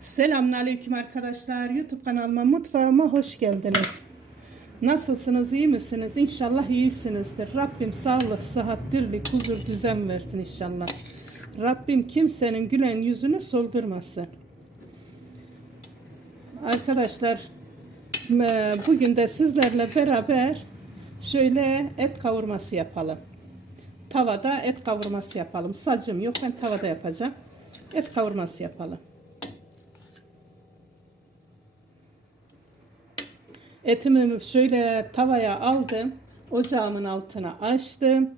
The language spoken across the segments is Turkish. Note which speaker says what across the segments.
Speaker 1: Selamünaleyküm arkadaşlar. YouTube kanalıma, mutfağıma hoş geldiniz. Nasılsınız, iyi misiniz? İnşallah iyisinizdir. Rabbim sağlık, sıhhat, dirlik, huzur, düzen versin inşallah. Rabbim kimsenin gülen yüzünü soldurmasın. Arkadaşlar, bugün de sizlerle beraber şöyle et kavurması yapalım. Tavada et kavurması yapalım. Sacım yok, ben tavada yapacağım. Et kavurması yapalım. Etimi şöyle tavaya aldım. Ocağımın altına açtım.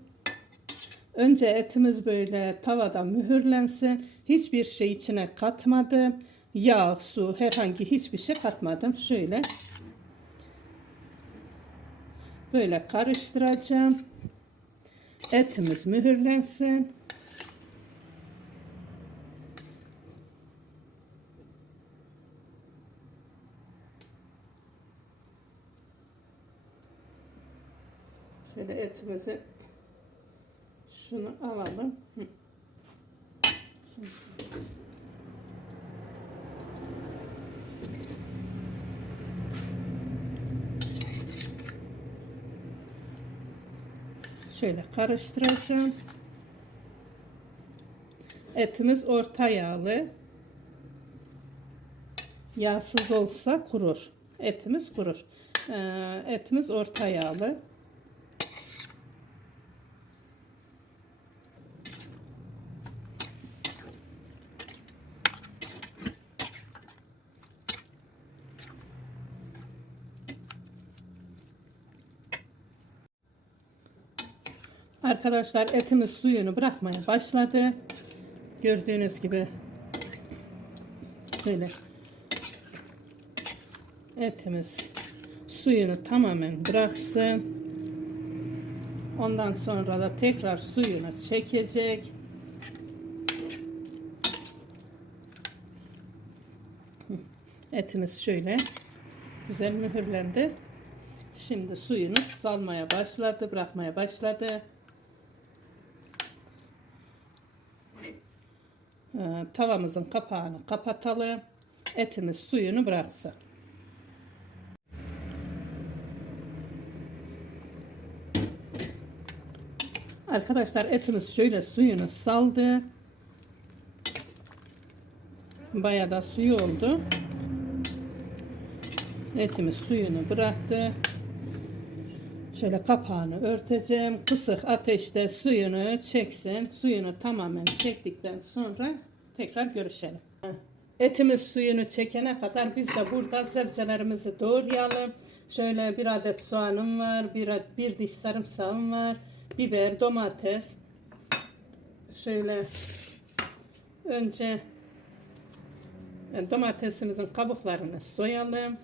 Speaker 1: Önce etimiz böyle tavada mühürlensin. Hiçbir şey içine katmadım. Yağ, su, herhangi hiçbir şey katmadım. Şöyle böyle karıştıracağım. Etimiz mühürlensin. Şöyle etimizi şunu alalım. Şöyle karıştıracağım. Etimiz orta yağlı. Yağsız olsa kurur. Etimiz kurur. Ee, etimiz orta yağlı. Arkadaşlar etimiz suyunu bırakmaya başladı. Gördüğünüz gibi şöyle etimiz suyunu tamamen bıraksın. Ondan sonra da tekrar suyunu çekecek. Etimiz şöyle güzel mühürlendi. Şimdi suyunu salmaya başladı, bırakmaya başladı. Tavamızın kapağını kapatalım. Etimiz suyunu bıraksın. Arkadaşlar etimiz şöyle suyunu saldı. Bayağı da suyu oldu. Etimiz suyunu bıraktı. Şöyle kapağını örteceğim. Kısık ateşte suyunu çeksin. Suyunu tamamen çektikten sonra tekrar görüşelim. Etimiz suyunu çekene kadar biz de burada sebzelerimizi doğrayalım. Şöyle bir adet soğanım var. Bir, bir diş sarımsağım var. Biber, domates. Şöyle önce domatesimizin kabuklarını soyalım.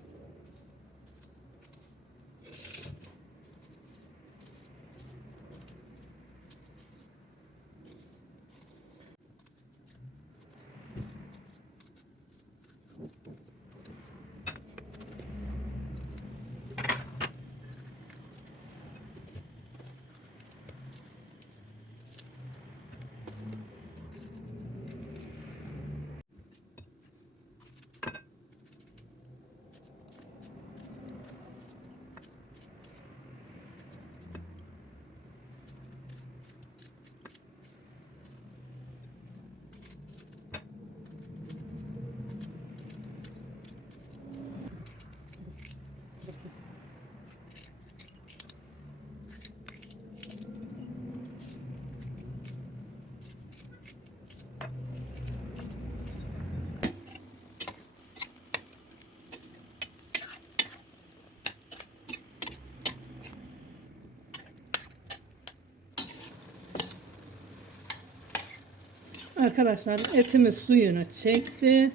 Speaker 1: Arkadaşlar etimiz suyunu çekti.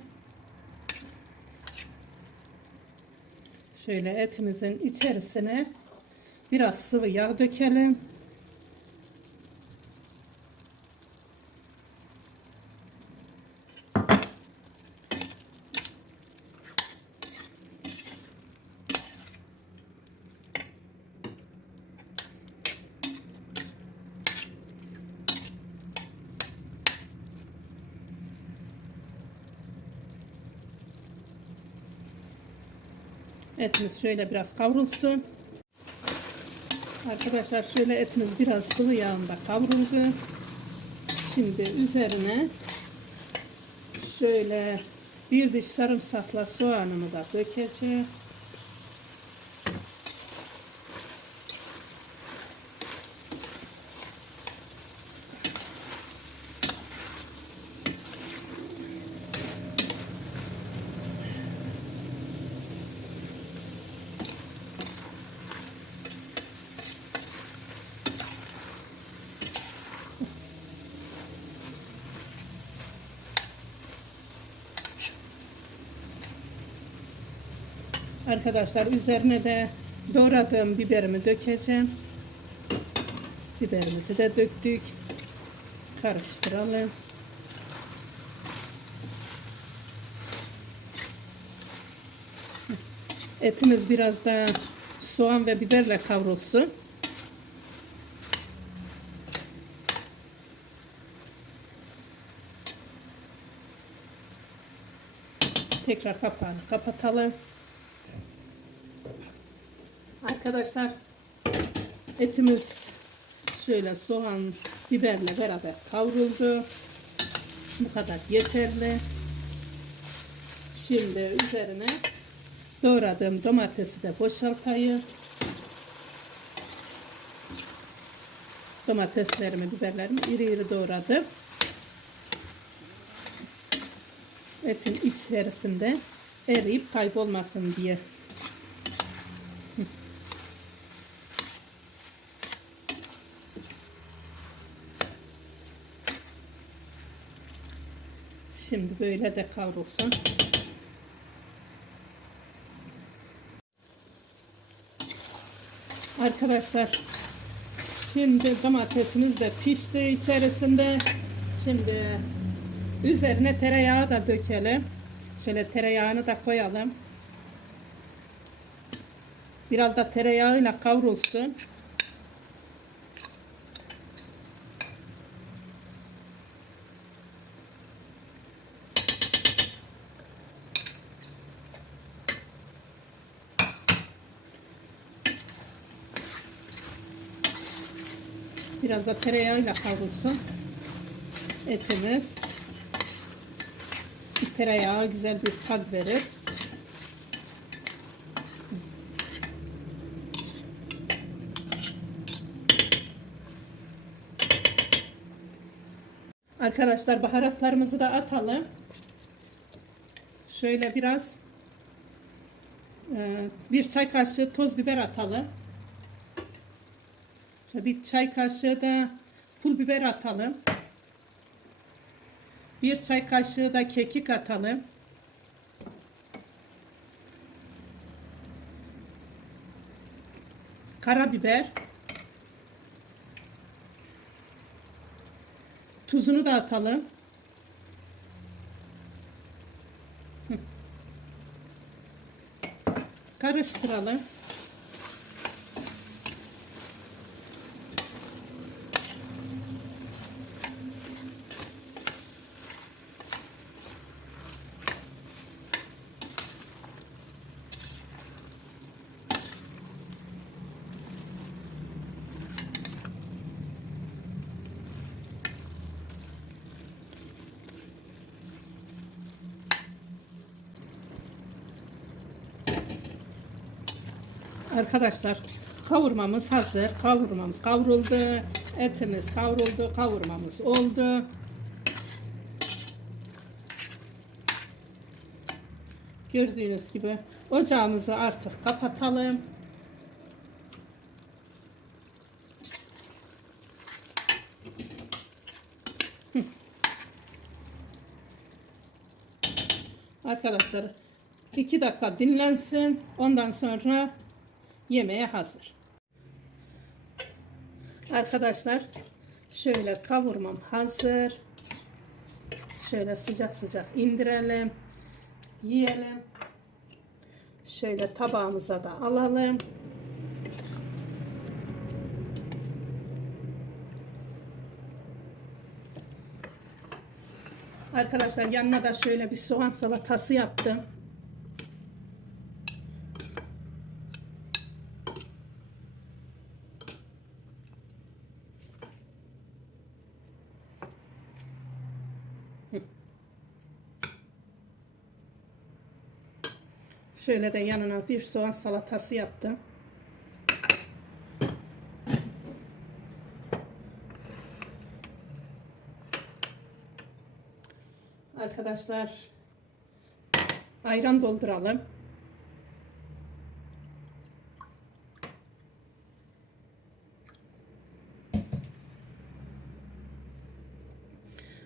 Speaker 1: Şöyle etimizin içerisine biraz sıvı yağ dökelim. Etimiz şöyle biraz kavrulsun. Arkadaşlar şöyle etimiz biraz sıvı yağında kavruldu. Şimdi üzerine şöyle bir diş sarımsakla soğanımı da dökeceğim. Arkadaşlar üzerine de doğradığım biberimi dökeceğim. Biberimizi de döktük. Karıştıralım. Etimiz biraz da soğan ve biberle kavrulsun. Tekrar kapağını kapatalım. Arkadaşlar etimiz şöyle soğan biberle beraber kavruldu. Bu kadar yeterli. Şimdi üzerine doğradığım domatesi de boşaltayım. Domateslerimi, biberlerimi iri iri doğradım. Etin içerisinde eriyip kaybolmasın diye. Şimdi böyle de kavrulsun. Arkadaşlar şimdi domatesimiz de pişti içerisinde. Şimdi üzerine tereyağı da dökelim. Şöyle tereyağını da koyalım. Biraz da tereyağıyla kavrulsun. Biraz da tereyağıyla kavrulsun. Etimiz. Tereyağı güzel bir tat verir. Arkadaşlar baharatlarımızı da atalım. Şöyle biraz e, bir çay kaşığı toz biber atalım. Bir çay kaşığı da pul biber atalım. Bir çay kaşığı da kekik atalım. Karabiber. Tuzunu da atalım. Karıştıralım. Arkadaşlar kavurmamız hazır. Kavurmamız kavruldu. Etimiz kavruldu. Kavurmamız oldu. Gördüğünüz gibi ocağımızı artık kapatalım. Arkadaşlar 2 dakika dinlensin. Ondan sonra yemeğe hazır. Arkadaşlar şöyle kavurmam hazır. Şöyle sıcak sıcak indirelim. Yiyelim. Şöyle tabağımıza da alalım. Arkadaşlar yanına da şöyle bir soğan salatası yaptım. Şöyle de yanına bir soğan salatası yaptım. Arkadaşlar ayran dolduralım.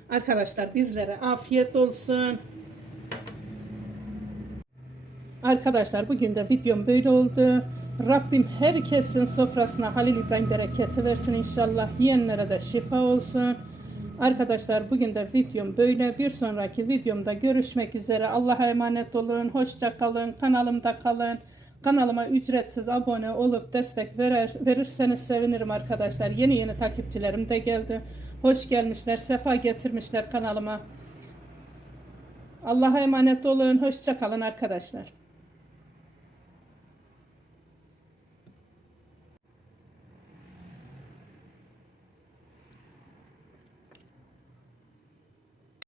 Speaker 1: Arkadaşlar bizlere afiyet olsun. Arkadaşlar bugün de videom böyle oldu. Rabbim herkesin sofrasına Halil İbrahim bereketi versin inşallah. Yiyenlere de şifa olsun. Arkadaşlar bugün de videom böyle. Bir sonraki videomda görüşmek üzere. Allah'a emanet olun. Hoşça kalın. Kanalımda kalın. Kanalıma ücretsiz abone olup destek verer, verirseniz sevinirim arkadaşlar. Yeni yeni takipçilerim de geldi. Hoş gelmişler, sefa getirmişler kanalıma. Allah'a emanet olun. Hoşça kalın arkadaşlar.